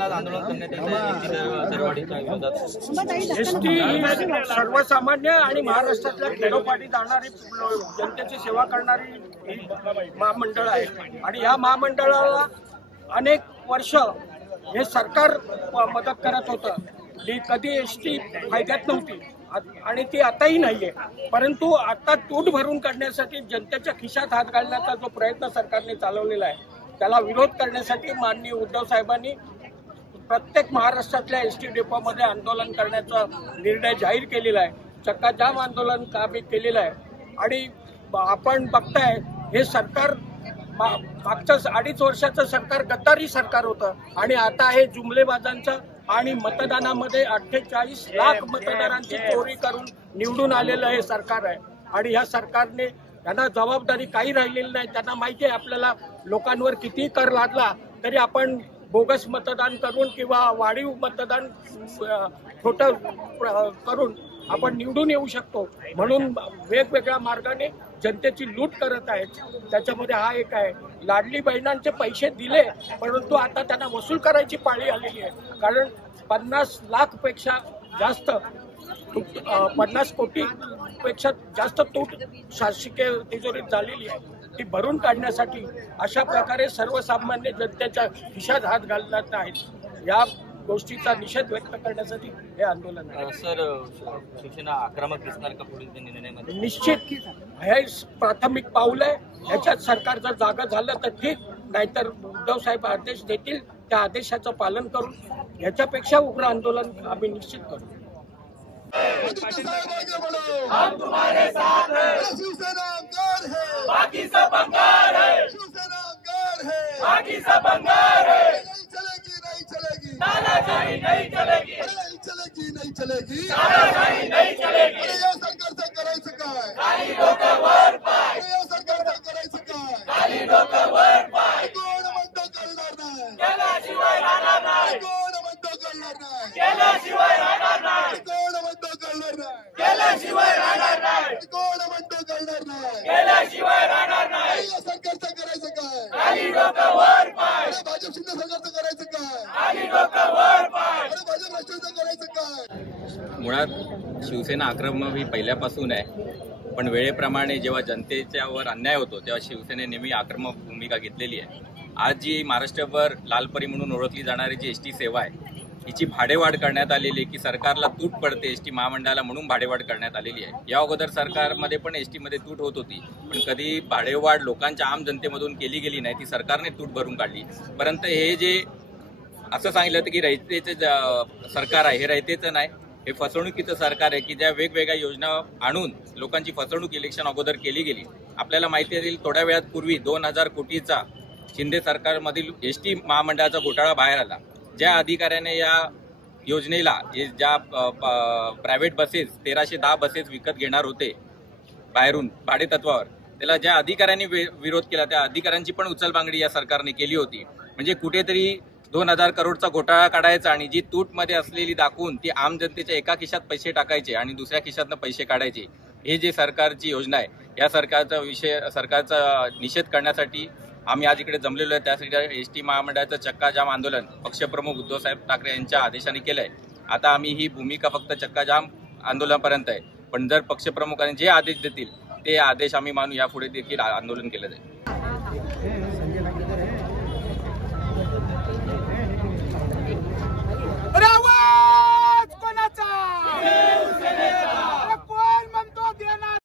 पण आज आंदोलन करण्यात येत आहे दरवाढीच्या विरोधात। एसटी ही सर्वसामान्य आणि महाराष्ट्रातल्या खेडोपाडी जाणारी जनतेची सेवा करणारी ही महामंडळ आहे आणि या महामंडळाला अनेक वर्ष हे सरकार मदत करत होतं। कधी एसटी फायद्यात नव्हती आणि ती आताही नाहीये, परंतु आता तूट भरून काढण्यासाठी जनतेच्या खिशात हात घालण्याचा जो प्रयत्न सरकारने चालवलेला आहे त्याला विरोध करण्यासाठी माननीय उद्धव साहेबांनी प्रत्येक महाराष्ट्रातल्या एसटी डेपोमध्ये आंदोलन करण्याचा निर्णय जाहीर केलेला आहे। चक्काजाम आंदोलन आम्ही केलेलं आहे आणि आपण बघताय हे सरकार मागच्या 2.5 वर्षाचं सरकार गद्दारी सरकार होतं आणि आता हे जुमलेबाजांचं आणि मतदानामध्ये 48 लाख मतदारांची चोरी करून निवडून आलेलं हे सरकार आहे आणि या सरकारने त्यांना जबाबदारी काही राहिलेली नाही। त्यांना माहिती आहे आपल्याला लोकांवर किती कर लादला तरी आपण बोगस मतदान करून किंवा वाढीव मतदान खोटं करून आपण निवडून येऊ शकतो, म्हणून वेगवेगळ्या मार्गाने जनतेची लूट करत आहेत। त्याच्यामध्ये हा एक आहे, लाडली बहिणांचे पैसे दिले परंतु आता त्यांना वसूल करायची पाळी आलेली आहे, कारण 50 लाखपेक्षा जास्त 50 कोटीपेक्षा जास्त तूट शासकीय तिजोरीत झालेली आहे। ती भरून काढण्यासाठी अशा प्रकारे सर्वसामान्य जनतेच्या खिशात हात घालत आहेत। या गोष्टीचा निषेध व्यक्त करण्यासाठी हे आंदोलन आहे। सर, शिवसेना आक्रमक दिसणार का पुढील निर्णयामध्ये? निश्चित हे प्राथमिक पाऊल आहे। ह्याच्यात सरकार जर जागा झालं तर ठीक, नाहीतर उद्धव साहेब आदेश देतील त्या आदेशाचं पालन करून ह्याच्यापेक्षा उग्र आंदोलन आम्ही निश्चित करू। हम तुम्हारे साथ हैं, शिवसेना अंगार है, बाकी सब अंगार है, शिवसेना अंगार है, बाकी सब अंगार है। नहीं चलेगी, नहीं चलेगी, तानाशाही नहीं चलेगी, नहीं चलेगी, नहीं चलेगी, तानाशाही नहीं चलेगी। अरे या सरकारचं करायचं काय? खाली डोकं वर पाय। अरे या सरकारचं करायचं काय? खाली डोकं वर पाय। कोण म्हणतो करणार नाही? केल्याशिवाय राहणार नाही। कोण म्हणतो करणार नाही? केल्याशिवाय राहणार नाही। कोण म्हणतो करणार नाही? केल्याशिवाय राहणार नाही। कोण म्हणतो करणार नाही? केल्याशिवाय राहणार नाही। या सरकारचं करायचं काय? खाली डोकं वर पाय। अरे भाजप शिंदे सरकारचं करायचं काय? खाली डोकं वर पाय। अरे भाजप राष्ट्रवादीचं करायचं काय? मुळात शिवसेना आक्रमक ही पहिल्यापासून आहे, पण वेळेप्रमाणे जेव्हा जनतेच्यावर अन्याय होतो तेव्हा शिवसेने नेहमी आक्रमक भूमिका घेतलेली आहे। आज जी महाराष्ट्रभर लालपरी म्हणून ओळखली जाणारी जी एसटी सेवा आहे हिची भाडेवाढ करण्यात आलेली आहे की सरकारला तूट पडते एसटी महामंडळाला म्हणून भाडेवाढ करण्यात आलेली आहे। या अगोदर सरकारमध्ये पण एसटीमध्ये तूट होत होती, पण कधी भाडेवाढ लोकांच्या आम जनतेमधून केली गेली नाही, ती सरकारने तूट भरून काढली। परंतु हे जे असं सांगितलं होतं की रयतेचं सरकार आहे, हे रयतेचं नाही, हे फसवणुकीचं सरकार आहे की ज्या वेगवेगळ्या योजना आणून लोकांची फसवणूक इलेक्शन अगोदर केली गेली। आपल्याला माहिती आहे दोड्या वेळात पूर्वी 2000 कोटीचा शिंदे सरकारमधील एसटी महामंडळाचा घोटाळा बाहेर आला। ज्या अधिकाऱ्याने या योजनेला ज्या प्रायव्हेट बसेस 1310 बसेस विकत घेणार होते बाहेरून भाडेतत्वावर, त्याला ज्या अधिकाऱ्यांनी विरोध केला त्या अधिकाऱ्यांची पण उचलबांगडी या सरकारने केली होती। म्हणजे कुठेतरी 2000 करोडचा घोटाळा काढायचा आणि जी तूटमध्ये असलेली दाखवून ती आम जनतेच्या एका खिशात पैसे टाकायचे आणि दुसऱ्या खिशातनं पैसे काढायचे, हे जे सरकारची योजना आहे या सरकारचा निषेध करण्यासाठी आम्ही आज इकडे जमलेलो आहे। त्यासाठी एसटी महामंडळाचं चक्काजाम आंदोलन पक्षप्रमुख उद्धव साहेब ठाकरे यांच्या आदेशाने केलंय। आता आम्ही ही भूमिका फक्त चक्काजाम आंदोलनापर्यंत आहे, पण जर पक्षप्रमुखांनी जे आदेश देतील ते आदेश आम्ही मानू, यापुढे देखील आंदोलन केलं जाईल।